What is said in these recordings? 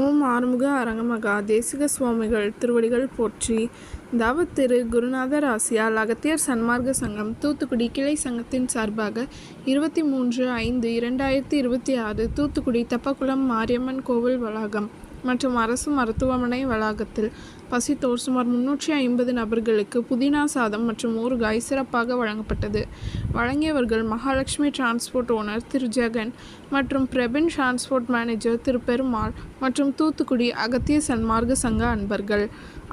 ஓம் ஆறுமுக அரங்கமகா தேசிக சுவாமிகள் திருவடிகள் போற்றி. தாவத் திரு குருநாதர் ஆசியால் அகத்தியர் சன்மார்க்க சங்கம் தூத்துக்குடி கிளை சங்கத்தின் சார்பாக 23/5/2026 தூத்துக்குடி தெப்பக்குளம் மாரியம்மன் கோவில் வளாகம் மற்றும் அரசு மருத்துவமனை வளாகத்தில் பசித்தோர் சுமார் 350 நபர்களுக்கு புதினா சாதம் மற்றும் ஊறுகாய் சிறப்பாக வழங்கப்பட்டது. வழங்கியவர்கள் மகாலட்சுமி டிரான்ஸ்போர்ட் ஓனர் திரு ஜெகன் மற்றும் பிரபின் டிரான்ஸ்போர்ட் மேனேஜர் திரு பெருமாள் மற்றும் தூத்துக்குடி அகத்திய சன்மார்க்க சங்க அன்பர்கள்.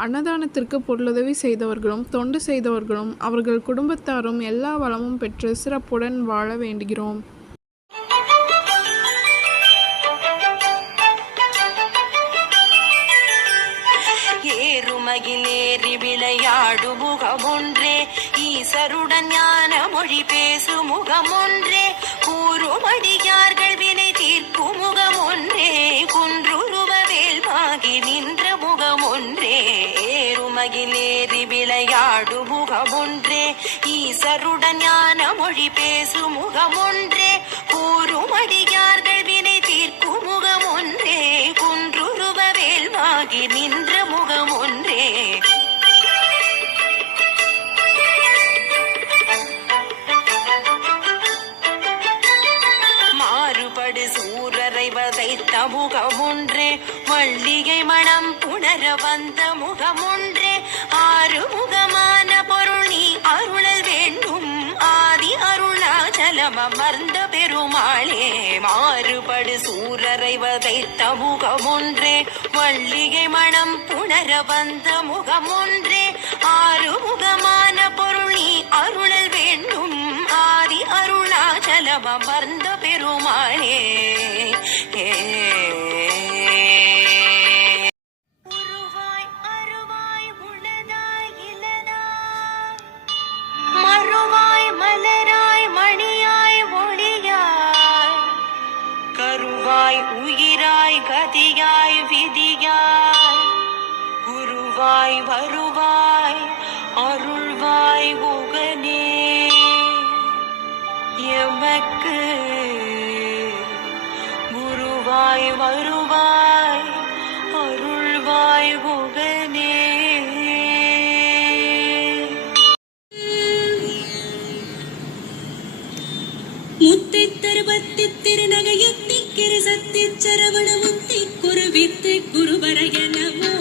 அன்னதானத்திற்கு பொருளுதவி செய்தவர்களும் தொண்டு செய்தவர்களும் அவர்கள் குடும்பத்தாரும் எல்லா வளமும் பெற்று சிறப்புடன் வாழ வேண்டுகிறோம். ஏறுமகிலேறி விளையாடு முகமொன்றே, ஈசருடன் ஞான மொழி பேசு முகமொன்றே, கூறுமடியார்கள் வினை தீர்க்கும் முகமொன்றே, குன்றுருவ வேல்வாகி நின்ற முகமொன்றே. ஏறுமகிலேறி விளையாடு முகமொன்றே, ஈசருடன் ஞான மொழி பேசு முகமொன்றே, கூறுமடியார்கள் வினை தீர்க்கும் முகமொன்றே, குன்றுருவ வேல்வாகி நின்ற முகமொன்றே. மாறுபடு சூரரை வதைத்த முகமொன்றே, வள்ளிகை மனம் புணர வந்த முகமொன்றே, ஆறுமுகமான பொருள் நீ அருளல் வேண்டும், ஆதி அருணாச்சலம் அமர்ந்த பெருமாளே. மாறுபடு சூரரை வதைத்த முகமொன்றே, வள்ளிகை மனம் புணர வந்த முகமொன்றே, ஆறுமுகமான பொருள் நீ அருளல் வேண்டும், ஆதி அருணாச்சலம் அமர்ந்த பெருமாளே. உருவாய் அருவாய் உளதாய் இலதாய், மறுவாய் மலராய் மணியாய் ஒளியாய், கருவாய் உயிராய் கதியாய் விதியாய், குருவாய் வருவாய் அருள்வாய் குகனே. எமக்கு குருவாய் வருவாய் அருள்வாய் குகனே. முத்தை தருபத்தி திருநகையத்தி கிரிசத்தி சரவண முத்தி குருவித்து குருவரையனவோ